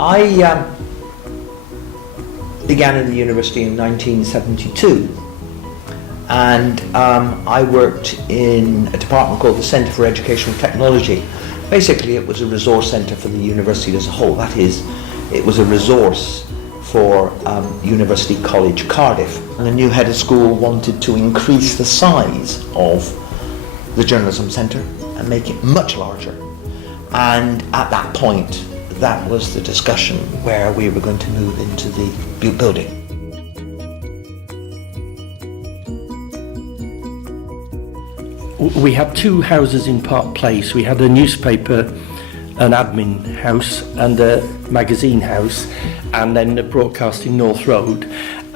I began at the university in 1972, and I worked in a department called the Centre for Educational Technology. Basically, it was a resource centre for the university as a whole. That is, it was a resource for University College Cardiff. And the new head of school wanted to increase the size of the journalism centre and make it much larger. And at that point, that was the discussion where we were going to move into the building. We had two houses in Park Place. We had a newspaper, an admin house and a magazine house, and then a broadcasting North Road.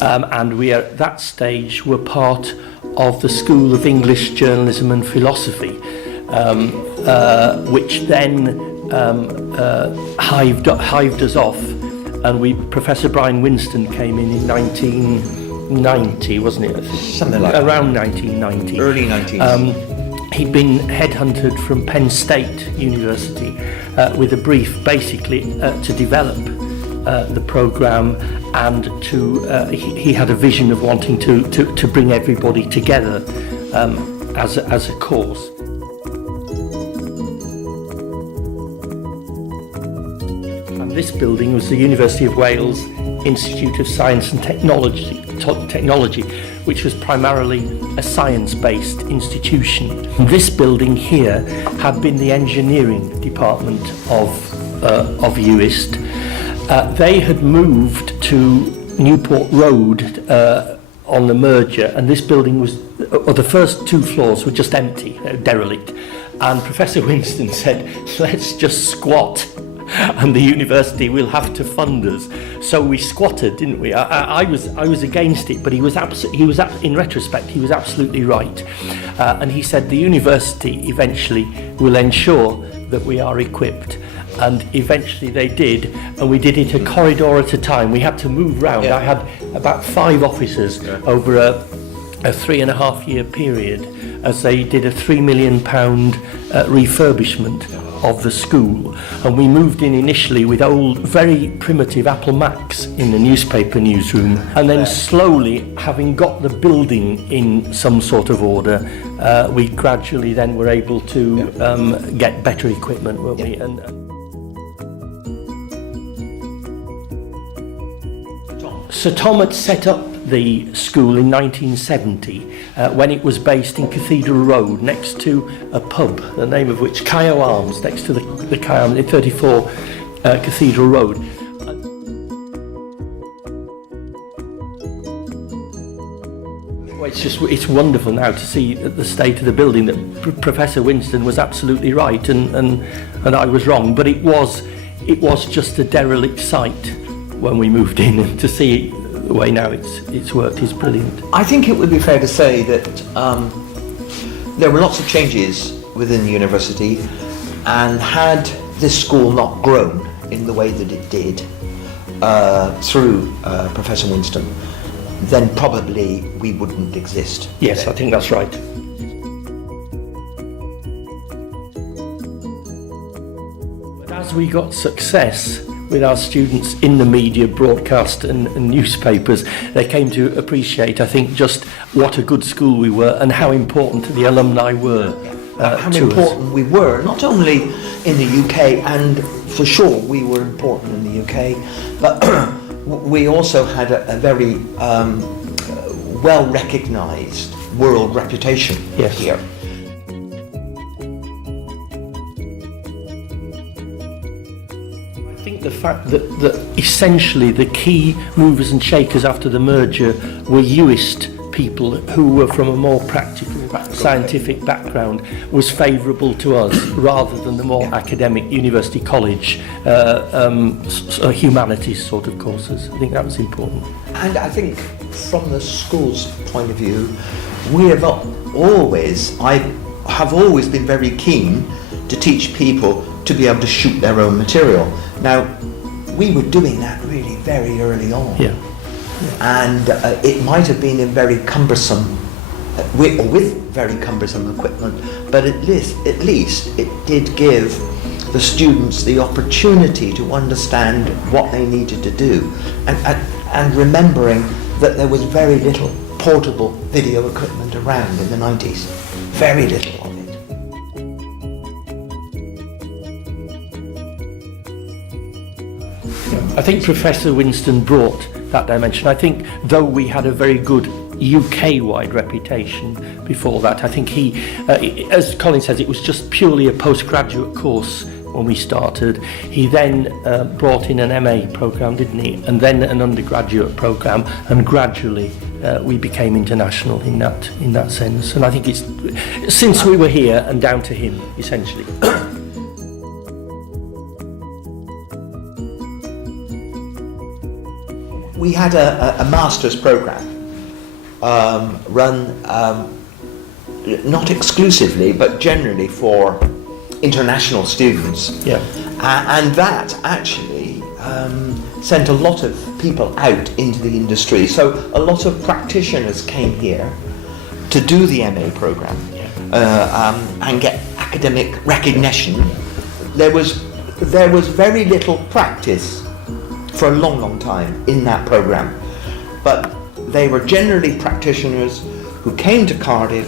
And we at that stage were part of the School of English Journalism and Philosophy, which then hived us off, and Professor Brian Winston came in 1990, wasn't it? Something like around that. 1990. Early 90s. He'd been headhunted from Penn State University with a brief basically to develop the programme, and he had a vision of wanting to bring everybody together as a course. And this building was the University of Wales Institute of Science and Technology, which was primarily a science-based institution. This building here had been the engineering department of UIST. They had moved to Newport Road on the merger, and this building was, or the first two floors were just empty, derelict. And Professor Winston said, let's just squat, and the university will have to fund us. So we squatted, didn't we? I was against it, but in retrospect he was absolutely right. And he said the university eventually will ensure that we are equipped. And eventually they did, and we did it a corridor at a time. We had to move round. I had about 5 officers over a 3.5 year period, as they did a £3 million refurbishment of the school. And we moved in initially with old, very primitive Apple Macs in the newspaper newsroom, and then slowly, having got the building in some sort of order, we gradually then were able to get better equipment, weren't we? Sir Tom had set up the school in 1970 when it was based in Cathedral Road next to a pub, the name of which, Kyo Arms, next to the Kyo Arms in 34 Cathedral Road. Well, it's wonderful now to see the state of the building, that Professor Winston was absolutely right and I was wrong, but it was just a derelict site when we moved in, and to see the way now it's worked is brilliant. I think it would be fair to say that there were lots of changes within the university, and had this school not grown in the way that it did through Professor Winston, then probably we wouldn't exist. Yes, I think that's right. But as we got success with our students in the media, broadcast and newspapers, they came to appreciate, I think, just what a good school we were and how important the alumni were how important we were, not only in the UK, and for sure we were important in the UK, but we also had a very well-recognised world reputation here. I think the fact that essentially the key movers and shakers after the merger were UIST people who were from a more practical, scientific background was favourable to us rather than the more academic university college, humanities sort of courses. I think that was important. And I think from the school's point of view, we have always, I have always been very keen to teach people to be able to shoot their own material. Now, we were doing that really very early on. Yeah. And it might have been in very cumbersome, with very cumbersome equipment, but at least it did give the students the opportunity to understand what they needed to do, and remembering that there was very little portable video equipment around in the 90s. Very little of it. I think Professor Winston brought that dimension. I think though we had a very good UK-wide reputation before that, I think he, as Colin says, it was just purely a postgraduate course when we started. He then brought in an MA programme, didn't he? And then an undergraduate programme, and gradually we became international in that sense. And I think it's since we were here and down to him, essentially. We had a master's programme run not exclusively but generally for international students. Yeah. And that actually sent a lot of people out into the industry. So a lot of practitioners came here to do the MA programme and get academic recognition. There was very little practice for a long time in that programme, but they were generally practitioners who came to Cardiff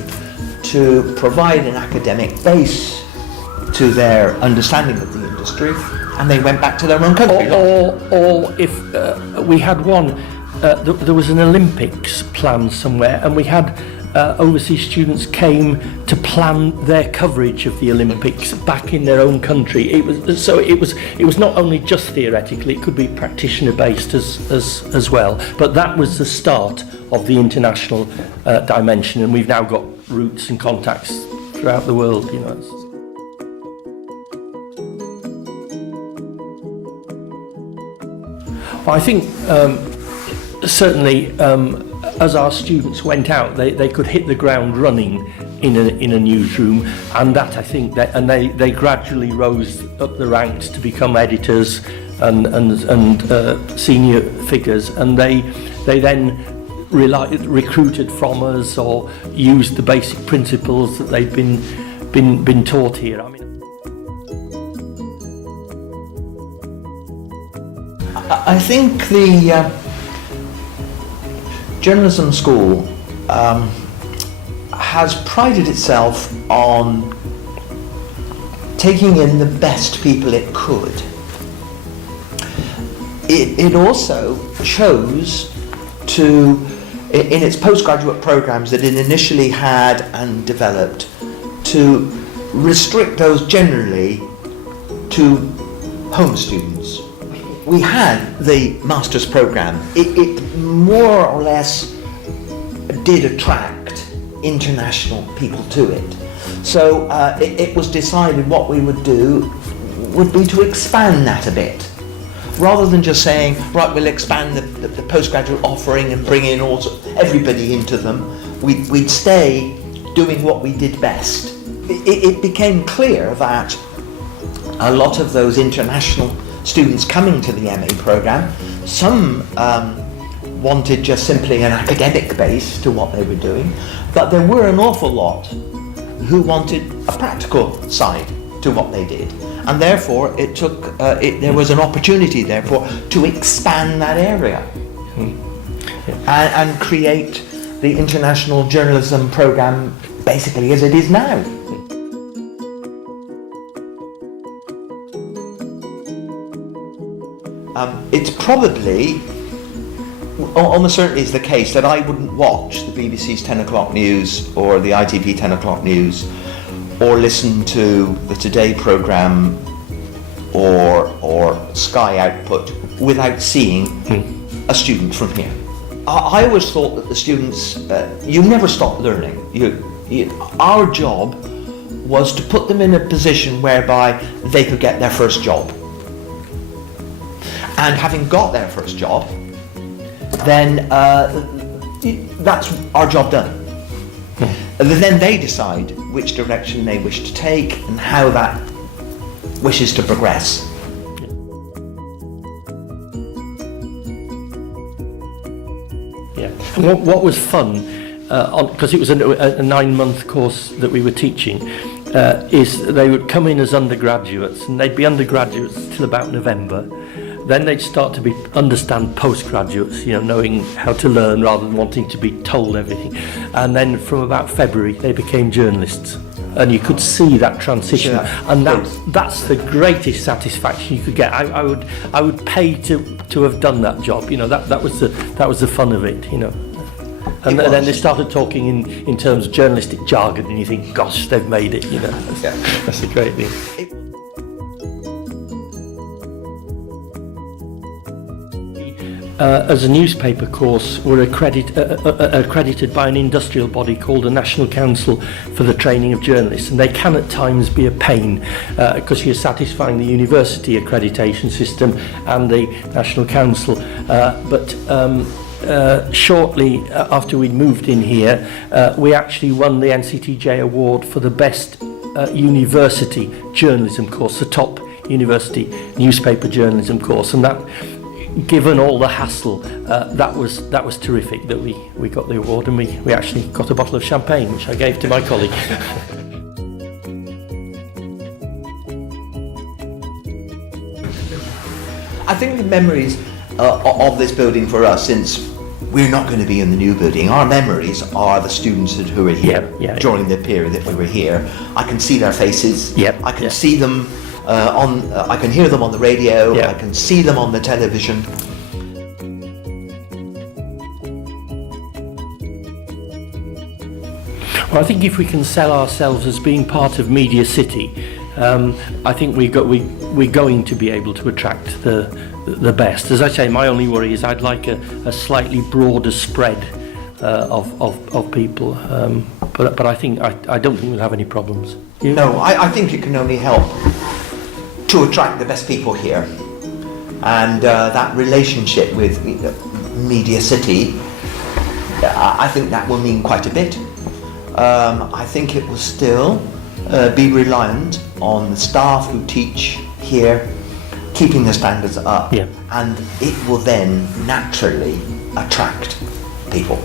to provide an academic base to their understanding of the industry, and they went back to their own country. Or if we had one, there was an Olympics planned somewhere, and we had overseas students came to plan their coverage of the Olympics back in their own country. It was not only just theoretically; it could be practitioner based as well. But that was the start of the international dimension, and we've now got roots and contacts throughout the world. You know. I think certainly. As our students went out, they could hit the ground running in a newsroom, and that I think they gradually rose up the ranks to become editors and senior figures, and they then recruited from us or used the basic principles that they'd been taught here. I mean, I think the journalism school has prided itself on taking in the best people it could. It also chose to, in its postgraduate programs that it initially had and developed, to restrict those generally to home students. We had the master's program. It more or less did attract international people to it. So it was decided what we would do would be to expand that a bit. Rather than just saying, right, we'll expand the postgraduate offering and bring in everybody into them, we'd stay doing what we did best. It became clear that a lot of those international students coming to the MA programme, some wanted just simply an academic base to what they were doing, but there were an awful lot who wanted a practical side to what they did, and therefore it took there was an opportunity therefore to expand that area and create the international journalism programme basically as it is now. It's probably, almost certainly is the case that I wouldn't watch the BBC's 10 o'clock news or the ITV 10 o'clock news or listen to the Today programme or Sky Output without seeing a student from here. I always thought that the students, you never stop learning. Our job was to put them in a position whereby they could get their first job. And having got their first job, then that's our job done. Then they decide which direction they wish to take and how that wishes to progress. Yeah. And what was fun, because it was a 9-month course that we were teaching, is they would come in as undergraduates, and they'd be undergraduates till about November. Then they'd start to understand postgraduates, knowing how to learn rather than wanting to be told everything. And then from about February, they became journalists. And you could see that transition, and that's the greatest satisfaction you could get. I would pay to have done that job. That was the fun of it. And then they started talking in terms of journalistic jargon, and you think, gosh, they've made it. That's a great thing. As a newspaper course, we're accredited by an industrial body called the National Council for the Training of Journalists, and they can at times be a pain because you're satisfying the university accreditation system and the National Council. But shortly after we'd moved in here, we actually won the NCTJ award for the best university journalism course, the top university newspaper journalism course, and that, given all the hassle, that was terrific that we got the award, and we actually got a bottle of champagne, which I gave to my colleague. I think the memories of this building for us, since we're not going to be in the new building, our memories are the students who were here during the period that we were here. I can see their faces. I can see them. I can hear them on the radio, I can see them on the television. Well, I think if we can sell ourselves as being part of Media City, I think we're going to be able to attract the best. As I say, my only worry is I'd like a slightly broader spread of people, but I don't think we'll have any problems. No, I think it can only help to attract the best people here, and that relationship with Media City, I think that will mean quite a bit. I think it will still be reliant on the staff who teach here, keeping the standards up, and it will then naturally attract people.